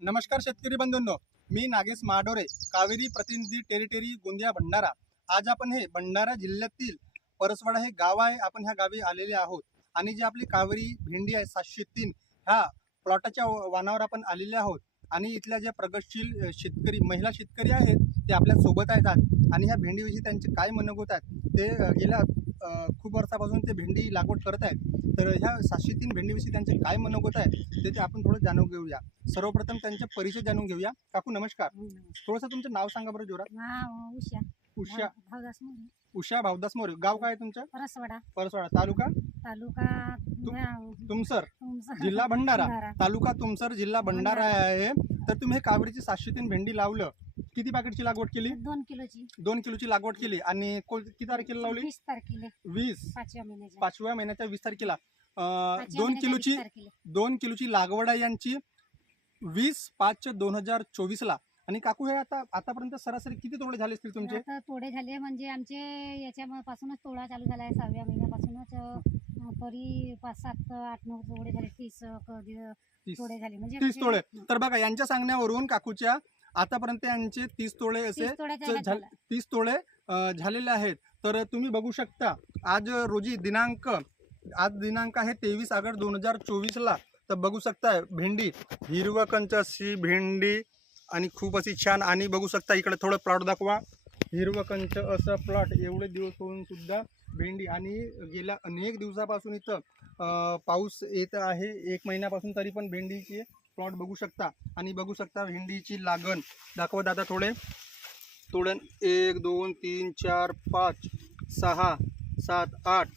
नमस्कार शेतकरी बंधूंनो मी नागेश माडोरे कावेरी प्रतिनिधी टेरिटेरी गोंदिया भंडारा. आज आपण हे भंडारा जिल्ह्यातील परसवाडा हे गाव आहे आपण ह्या गावी आलेले आहोत. आणि जी आपली कावेरी भेंडी आहे सातशे तीन ह्या प्लॉटाच्या वानावर आपण आलेले आहोत. आणि इथल्या ज्या प्रगतशील शेतकरी महिला शेतकरी आहेत ते आपल्यासोबत आहेत आणि ह्या भेंडीविषयी त्यांचे काय मनोगत आहेत ते गेल्या खूप वर्षापासून ते भेंडी लागवड करत आहेत. तर ह्या सातशे तीन भेंडीविषयी त्यांचे काय मनोगत आहे ते ते आपण थोडं जाणून घेऊया. सर्वप्रथम त्यांचे परिचय जाणून घेऊया. काकू नमस्कार. थोडंसं तुमचं नाव सांगा बरं जोरात. उषा. उषा भाव- भावदास मोरे. उषा भावदास मोरे. गाव काय आहे तुमचं? परसवाडा. परसवाडा. तालुका? तालुका तुमसर. तुमचा- जिल्हा भंडारा. भंडारा. तालुका तुमसर जिल्हा भंडारा आहे. तर तुम्ही हे कावेरीची सातशे तीन भेंडी लावलं. किती पॅकेटची लागवड केली? दोन किलोची. दोन किलोची लागवड केली. आणि कोण- किती तारखेला लावली? वीस तारखेला. वीस. पाचव्या महिन्याच्या. पाचव्या महिन्याच्या वीस तारखेला. अं, पाचव्या दोन महिन्याच्या किलोची वीस तारखेला. दोन किलोची लागवड आहे यांची. वीस पाच दोन हजार चोवीसला. आणि काकू हे आता आतापर्यंत सरासरी किती तोडे झाले असतील तुमचे? आता तोडे झाले म्हणजे आमचे याच्या पासूनच तोडा चालू झाला आहे सहाव्या महिन्यापासूनच तरी पाच सात आठ नऊ तोडे झाले तीस तोडे झाले. म्हणजे तीस म्हणजे- तोडे. तर बघा यांच्या सांगण्यावरून काकूच्या आतापर्यंत यांचे तीस तोडे असे तीस अ, झालेले आहेत. तर तुम्ही बघू शकता आज रोजी दिनांक आज दिनांक आहे तेवीस ऑगस्ट दोन हजार चोवीसला. तर बघू शकता भेंडी हिरवं कंच अशी भेंडी आणि खूप अशी छान आणि बघू शकता इकडे थोडं प्लॉट दाखवा. हिरवं कंच असं प्लॉट एवढे दिवस होऊन सुद्धा भेंडी आणि गेल्या अनेक दिवसापासून इथं पाऊस येत आहे. एक महिन्यापासून तरी पण भेंडीचे प्लॉट बघू शकता. आणि बघू शकता भेंडीची लागण. दाखवा दादा थोडे. तोडण एक दोन तीन चार पाच सहा सात आठ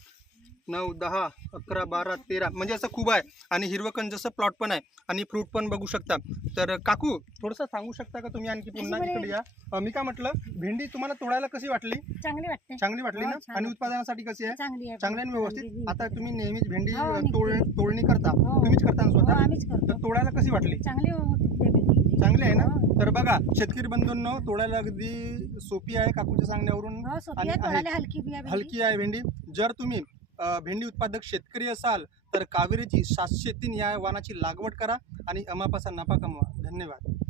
नऊ दहा अकरा बारा तेरा म्हणजे असं खूप आहे आणि हिरवं जसं प्लॉट पण आहे आणि फ्रूट पण बघू शकता तर काकू थोडंसं सांगू शकता का तुम्ही आणखी पुन्हा. इकडे या अं, मी काय म्हटलं भेंडी तुम्हाला तोडायला कशी वाटली चांगली वाटते चांगली वाटली हो, ना छान आणि. उत्पादनासाठी कशी आहे चांगली आहे चांगली आणि व्यवस्थित. आता तुम्ही नेहमीच भेंडी हो, अं, निघते. तोड तोडणी करता हो. तुम्हीच करता ना हो, स्वतः आम्हीच तर करतो तोडायला कशी वाटली चांगली होते भेंडी. चांगली आहे ना हो. तर बघा शेतकरी बंधूंनो तोडायला अगदी सोपी आहे काकूच्या सांगण्यावरून हो सोपी आणि आहे आहे. तोडायला हलकी आहे भेंडी. हलकी आहे भेंडी जर तुम्ही भेंडी उत्पादक शेतकरी असाल तर कावेरीची सातशे तीन या वाणाची लागवड करा आणि अमापाचा नफा कमवा. धन्यवाद.